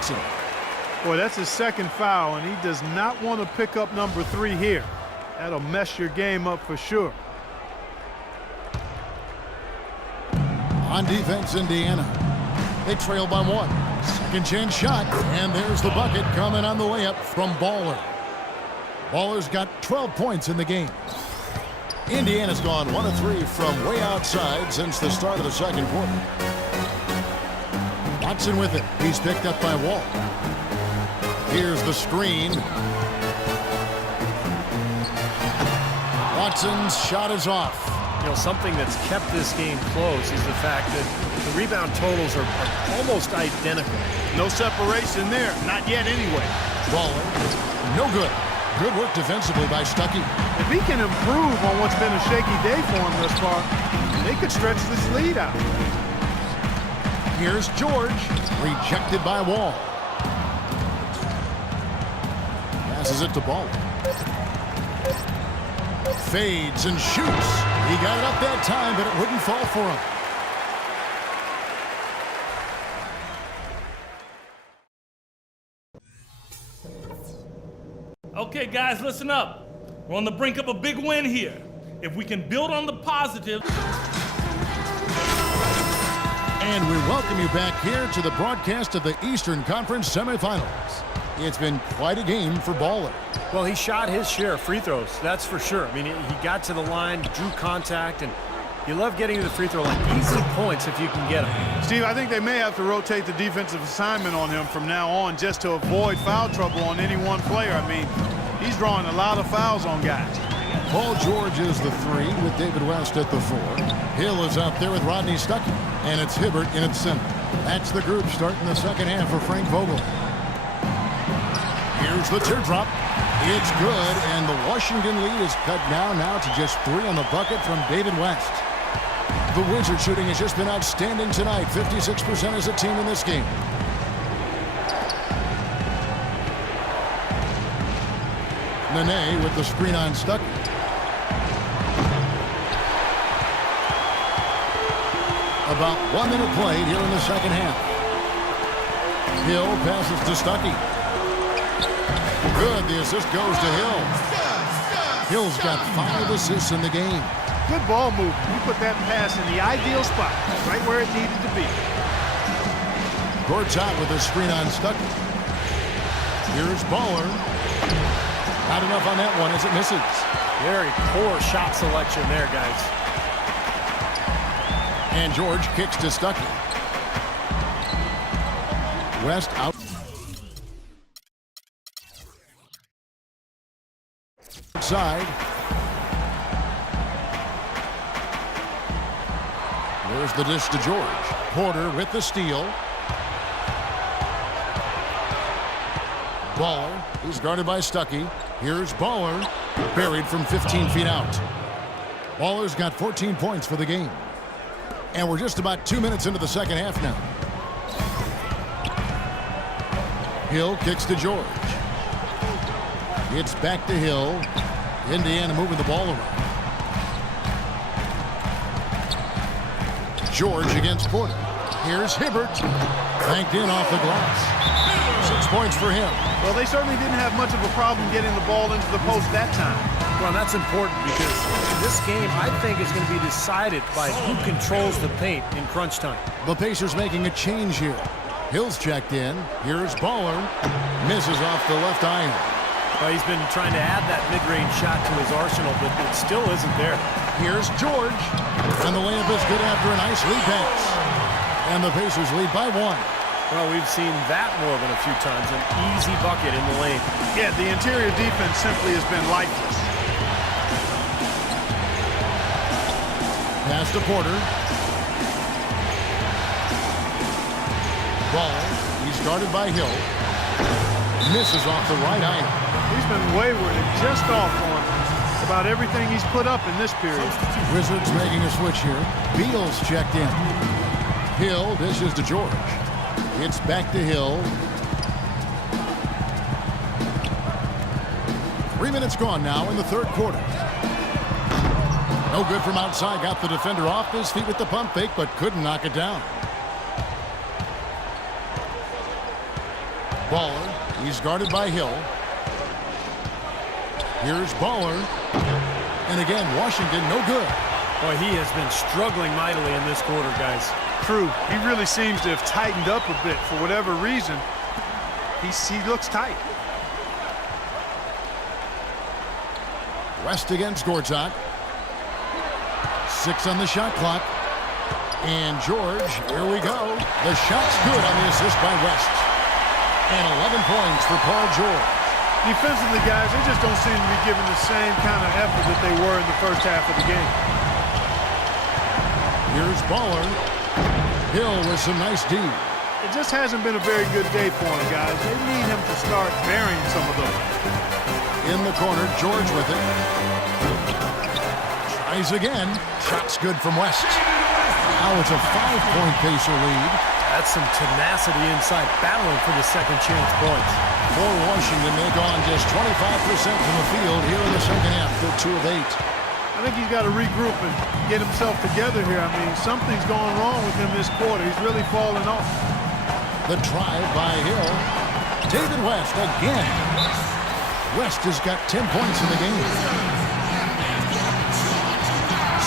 Watson. Boy, that's his second foul, and he does not want to pick up number 3 here. That'll mess your game up for sure. On defense, Indiana. They trail by 1. Second chance shot, and there's the bucket coming on the way up from Baller. Baller's got 12 points in the game. Indiana's gone 1 of 3 from way outside since the start of the second quarter. Watson with it. He's picked up by Wall. Here's the screen. Watson's shot is off. You know, something that's kept this game close is the fact that the rebound totals are almost identical. No separation there. Not yet anyway. Baller. No good. Good work defensively by Stuckey. If he can improve on what's been a shaky day for him thus far, they could stretch this lead out. Here's George. Rejected by Wall. Passes it to Baller. Fades and shoots. He got it up that time, but it wouldn't fall for him. Okay, guys, listen up. We're on the brink of a big win here. If we can build on the positive. And we welcome you back here to the broadcast of the Eastern Conference semifinals. It's been quite a game for Baller. Well, he shot his share of free throws, that's for sure. I mean, he got to the line, drew contact, and you love getting to the free throw line. Easy points if you can get them. Steve, I think they may have to rotate the defensive assignment on him from now on just to avoid foul trouble on any one player. I mean, he's drawing a lot of fouls on guys. Paul George is the 3 with David West at the 4. Hill is out there with Rodney Stuckey, and it's Hibbert in its center. That's the group starting the second half for Frank Vogel. Here's the teardrop. It's good, and the Washington lead is cut now to just 3 on the bucket from David West. The Wizard shooting has just been outstanding tonight. 56% as a team in this game. Nene with the screen on Stuckey. About 1 minute played here in the second half. Hill passes to Stuckey. Good, the assist goes to Hill. Hill's got 5 assists in the game. Good ball movement. He put that pass in the ideal spot, right where it needed to be. Court's out with a screen on Stuckey. Here's Baller. Not enough on that one as it misses. Very poor shot selection there, guys. And George kicks to Stuckey. West out. Outside. There's the dish to George. Porter with the steal. Baller. He's guarded by Stuckey. Here's Baller. Buried from 15 feet out. Baller's got 14 points for the game. And we're just about 2 minutes into the second half now. Hill kicks to George. It's back to Hill. Indiana moving the ball around. George against Porter. Here's Hibbert. Banked in off the glass. 6 points for him. Well, they certainly didn't have much of a problem getting the ball into the post that time. Well, that's important because this game, I think, is going to be decided by who controls the paint in crunch time. The Pacers making a change here. Hill's checked in. Here's Baller. Misses off the left iron. Well, he's been trying to add that mid-range shot to his arsenal, but it still isn't there. Here's George. And the layup is good after a nice lead pass. And the Pacers lead by 1. Well, we've seen that more than a few times. An easy bucket in the lane. Yeah, the interior defense simply has been lifeless. Pass to Porter. Ball. He's guarded by Hill. Misses off the right iron. He's been wayward and just off on about everything he's put up in this period. Wizards making a switch here. Beal's checked in. Hill dishes to George. It's back to Hill. 3 minutes gone now in the third quarter. No good from outside. Got the defender off his feet with the pump fake, but couldn't knock it down. Baller. He's guarded by Hill. Here's Baller. And again, Washington no good. Boy, he has been struggling mightily in this quarter, guys. True. He really seems to have tightened up a bit for whatever reason. He looks tight. West against Gortat. 6 on the shot clock. And George, here we go. The shot's good on the assist by West. And 11 points for Paul George. Defensively, guys, they just don't seem to be giving the same kind of effort that they were in the first half of the game. Here's Baller. Hill with some nice D. It just hasn't been a very good day for him, guys. They need him to start burying some of those. In the corner, George with it. Tries again. Shot's good from West. Now it's a 5-point Pacer lead. That's some tenacity inside, battling for the second chance points. For Washington, they've gone just 25% from the field here in the second half. They're 2 of 8. I think he's got to regroup and get himself together here. I mean, something's going wrong with him this quarter. He's really falling off. The drive by Hill. David West again. West has got 10 points in the game.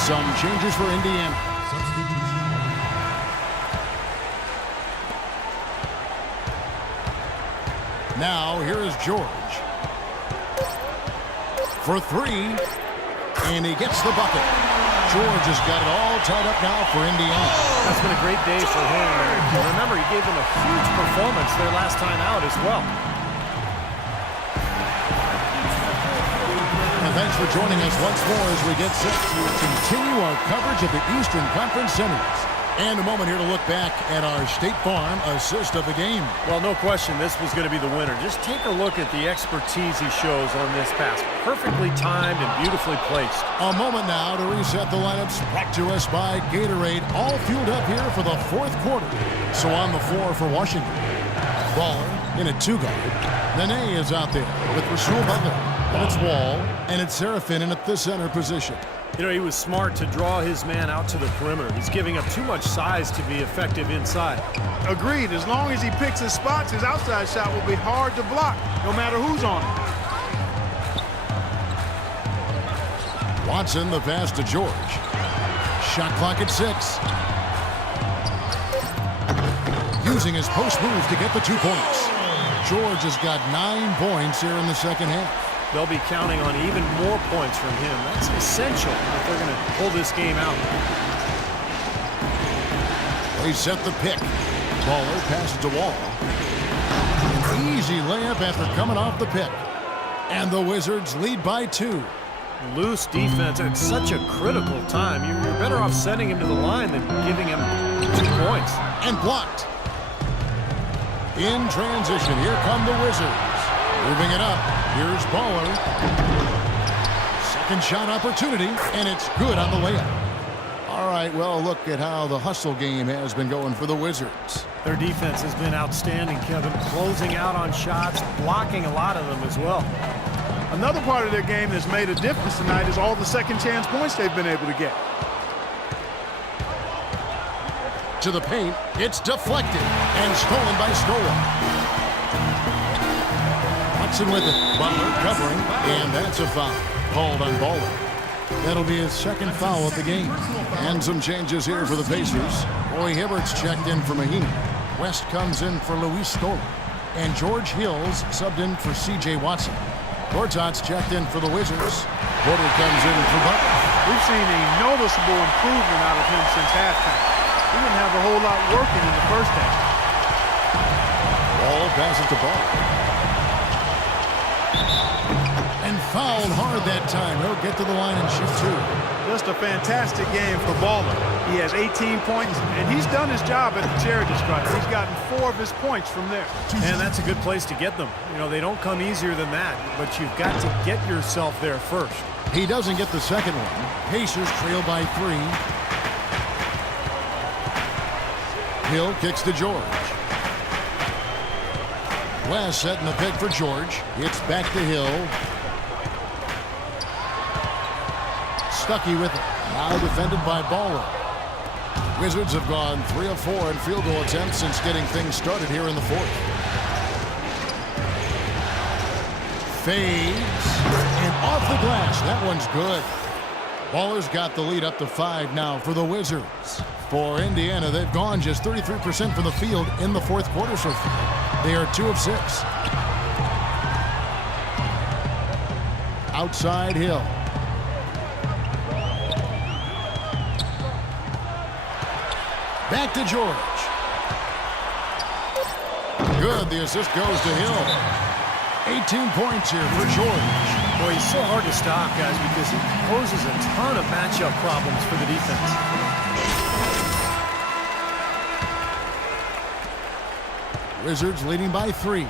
Some changes for Indiana. Now, here is George. For 3. And he gets the bucket. George has got it all tied up now for Indiana. That's been a great day for him. And remember, he gave them a huge performance their last time out as well. And thanks for joining us once more as we get set to continue our coverage of the Eastern Conference Semis. And a moment here to look back at our State Farm assist of the game. Well, no question, this was going to be the winner. Just take a look at the expertise he shows on this pass. Perfectly timed and beautifully placed. A moment now to reset the lineups brought to us by Gatorade. All fueled up here for the 4th quarter. So on the floor for Washington. Baller in a 2-guard. Nene is out there with Rasul Butler. And it's Wall. And it's Serafin in at the center position. You know, he was smart to draw his man out to the perimeter. He's giving up too much size to be effective inside. Agreed. As long as he picks his spots, his outside shot will be hard to block, no matter who's on it. Watson, the pass to George. Shot clock at 6. Using his post move to get the 2 points. George has got 9 points here in the second half. They'll be counting on even more points from him. That's essential if they're going to pull this game out. They set the pick. Baller passes to Wall. An easy layup after coming off the pick. And the Wizards lead by 2. Loose defense at such a critical time. You're better off sending him to the line than giving him 2 points. And blocked. In transition, here come the Wizards. Moving it up. Here's Baller. Second shot opportunity, and it's good on the layup. All right, well, look at how the hustle game has been going for the Wizards. Their defense has been outstanding, Kevin. Closing out on shots, blocking a lot of them as well. Another part of their game that's made a difference tonight is all the second chance points they've been able to get. To the paint, it's deflected and stolen by Stoll. With it. Butler covering, and that's a foul. Called on Baller. That'll be his second foul of the game. And some changes here for the Pacers. Roy Hibbert's checked in for Mahinmi. West comes in for Luis Stoll. And George Hill's subbed in for C.J. Watson. Gortat's checked in for the Wizards. Porter comes in for Butler. We've seen a noticeable improvement out of him since halftime. He didn't have a whole lot working in the first half. Ball passes to Ball. And fouled hard that time. He'll get to the line and shoot 2. Just a fantastic game for Baller. He has 18 points, and he's done his job at the charity stripe. He's gotten 4 of his points from there. And that's a good place to get them. You know, they don't come easier than that, but you've got to get yourself there first. He doesn't get the second one. Pacers trail by 3. Hill kicks to George. West setting the pick for George. It's back to Hill. Stuckey with it. Now defended by Baller. Wizards have gone 3 of 4 in field goal attempts since getting things started here in the 4th. Fades. And off the glass. That one's good. Ballers got the lead up to 5 now for the Wizards. For Indiana, they've gone just 33% from the field in the fourth quarter so far. They are 2 of 6. Outside Hill. Back to George. Good. The assist goes to Hill. 18 points here for George. Boy, he's so hard to stop, guys, because he poses a ton of matchup problems for the defense. Wizards leading by 3.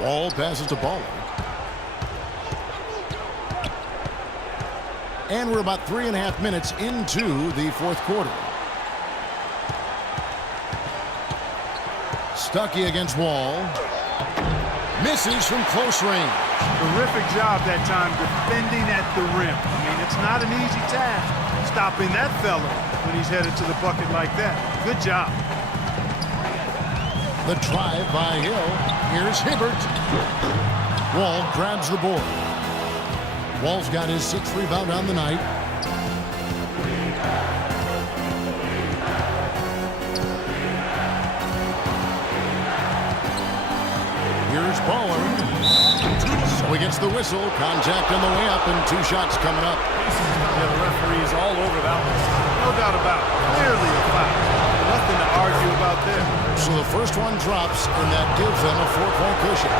Wall passes to Baller. And we're about 3.5 minutes into the fourth quarter. Stuckey against Wall. Misses from close range. Terrific job that time defending at the rim. I mean, it's not an easy task stopping that fella when he's headed to the bucket like that. Good job. The drive by Hill. Here's Hibbert. Wall grabs the board. Wall's got his 6th rebound on the night. Here's Baller. So he gets the whistle. Contact on the way up and 2 shots coming up. Yeah, the referee is all over that one. No doubt about it. Clearly a foul. Nothing to argue about there. So the first one drops, and that gives them a 4-point cushion.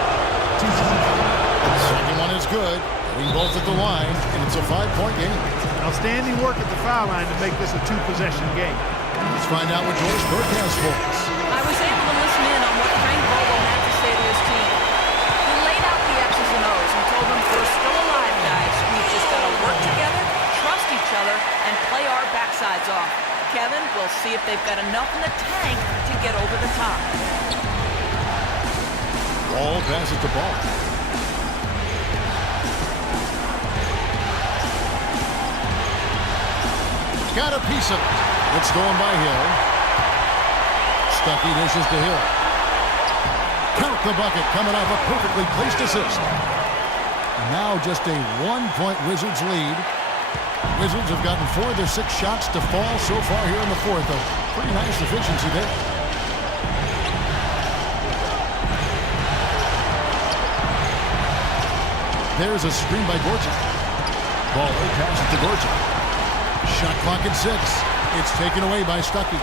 The second one is good. Getting both at the line, and it's a 5-point game. Outstanding work at the foul line to make this a 2-possession game. Let's find out what George Burke has for us. I was able to listen in on what Frank Vogel had to say to his team. He laid out the X's and O's and told them, we're still alive, guys. We've just got to work together, trust each other, and play our backsides off. Kevin, we'll see if they've got enough in the tank to get over the top. Wall passes the ball. Got a piece of it. It's going by Hill. Stuckey dishes to Hill. Count the bucket coming off a perfectly placed assist. And now just a 1-point Wizards lead. Wizards have gotten 4 of their 6 shots to fall so far here in the fourth. A pretty nice efficiency there. There's a screen by Gortat. Baller passes to Gortat. Shot clock at 6. It's taken away by Stuckey.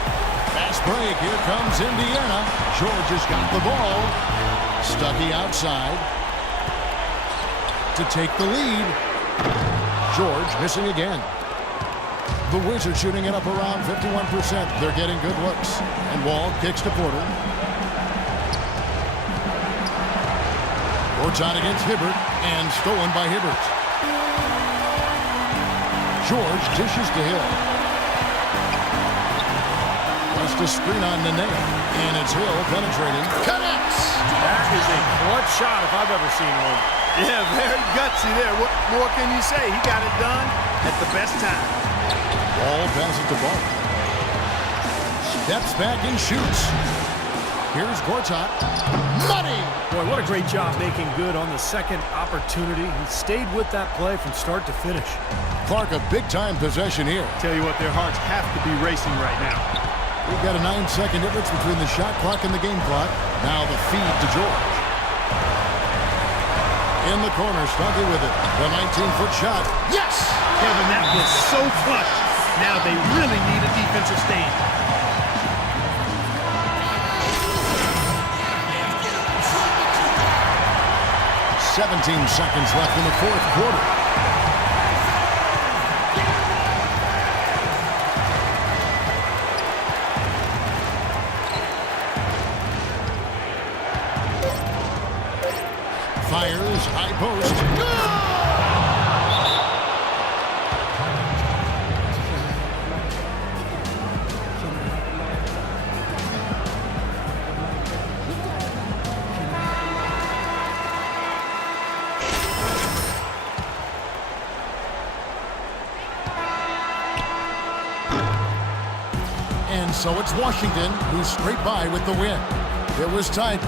Fast break. Here comes Indiana. George has got the ball. Stuckey outside to take the lead. George missing again. The Wizards shooting it up around 51%. They're getting good looks. And Wall kicks to Porter. Gortat against Hibbert, and stolen by Hibbert. George dishes to Hill. Wants to screen on Nene, and it's Hill penetrating. Connects! That is a clutch shot if I've ever seen one. Yeah, very gutsy there. What more can you say? He got it done at the best time. Ball passes to Ball. Steps back and shoots. Here's Gortat. Money! Boy, what a great job making good on the second opportunity. He stayed with that play from start to finish. Clark, a big-time possession here. Tell you what, their hearts have to be racing right now. We've got a 9-second difference between the shot clock and the game clock. Now the feed to George. In the corner, Stuckey with it. The 19-foot shot. Yes! Kevin, that was so clutch. Now they really need a defensive stand. "17 seconds left in the fourth quarter. Fires, high post. And so it's Washington who scraped by with the win. It was tight.